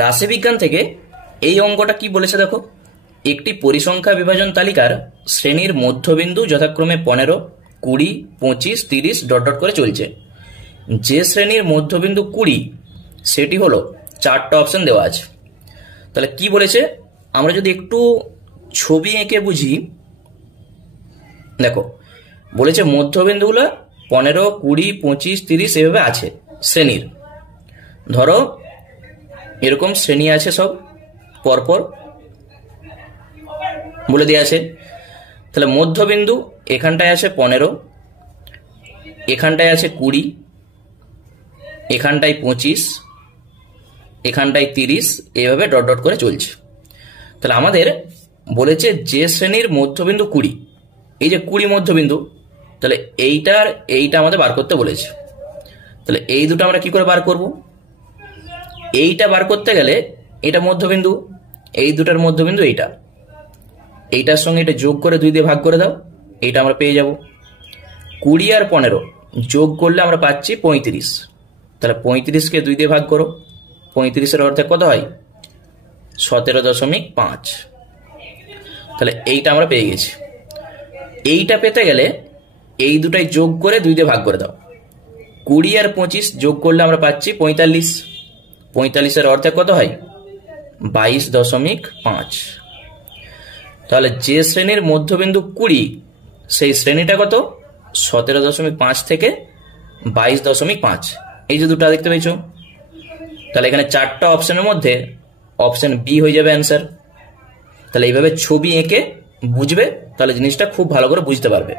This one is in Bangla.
রাশিবিজ্ঞান থেকে এই অঙ্কটা কি বলেছে দেখো, একটি পরিসংখ্যা বিভাজন তালিকার শ্রেণীর মধ্যবিন্দু যথাক্রমে 15, 20, 25, 30 ডট ডট করে চলছে। যে শ্রেণীর মধ্যবিন্দু 20 সেটি হলো, চারটা অপশন দেওয়া আছে। তাহলে কি বলেছে, আমরা যদি একটু ছবি এঁকে বুঝি, দেখো বলেছে মধ্যবিন্দুগুলো 15, 20, 25, 30 এভাবে আছে শ্রেণীর। ধরো এরকম শ্রেণী আছে সব পরপর বলে দেওয়া আছে। তাহলে মধ্যবিন্দু এখানটায় আছে 15, এখানটায় আছে 20, এখানটায় 25, এখানটায় 30, এইভাবে ডট ডট করে চলছে। তাহলে আমাদের বলেছে যে শ্রেণীর মধ্যবিন্দু 20, এই যে 20 মধ্যবিন্দু, তাহলে এইটা আমাদের বার করতে বলেছে। তাহলে এই দুটো আমরা কি করে বার করব? এইটা বার করতে গেলে এটা মধ্যবিন্দু, এই দুটার মধ্যবিন্দু এইটার সঙ্গে এটা যোগ করে 2 দিয়ে ভাগ করে দাও, এইটা আমরা পেয়ে যাব। 20 আর 15 যোগ করলে আমরা পাচ্ছি 35। তাহলে 35কে 2 দিয়ে ভাগ করো, 35-এর অর্ধেক কত হয়? 17.5। তাহলে এইটা আমরা পেয়ে গেছি। এইটা পেতে গেলে এই দুটাই যোগ করে 2 দিয়ে ভাগ করে দাও। 20 আর 25 যোগ করলে আমরা পাচ্ছি 45। 45-এর অর্ধেক কত হয়? 22.5। তাহলে যে শ্রেণীর মধ্যবিন্দু 20 সেই শ্রেণীটা কত? 17.5 থেকে 22.5। এই যে দুটো দেখতে পেয়েছো। তাহলে এখানে চারটা অপশনের মধ্যে অপশন বি হয়ে যাবে অ্যান্সার। তাহলে এইভাবে ছবি এঁকে বুঝবে, তাহলে জিনিসটা খুব ভালো করে বুঝতে পারবে।